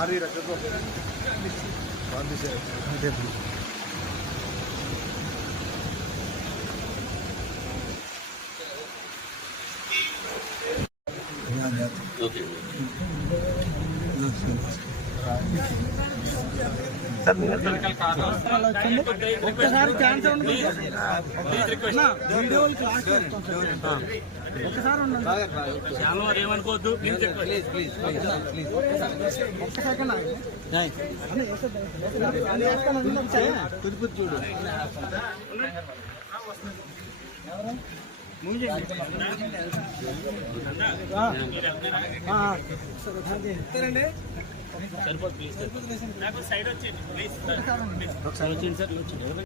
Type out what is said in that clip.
ఆరు రకతో ఒక్కసారి ఛాన్స్ ఉండండి అన్నా, వీడియో వాళ్ళకి లాస్ట్ చేస్తాం సార్. ఒక్కసారి ఉండండి. ఏమనుకోవద్దు ఒక్క సెకండ్ చూడు. మూవ్ చేయండి. ఆ. ఆ. సరే, అదే. సరిపోదు ప్లీజ్ నాకు సైడ్ ప్లీజ్ ఒకసారి వచ్చింది సార్ వచ్చింది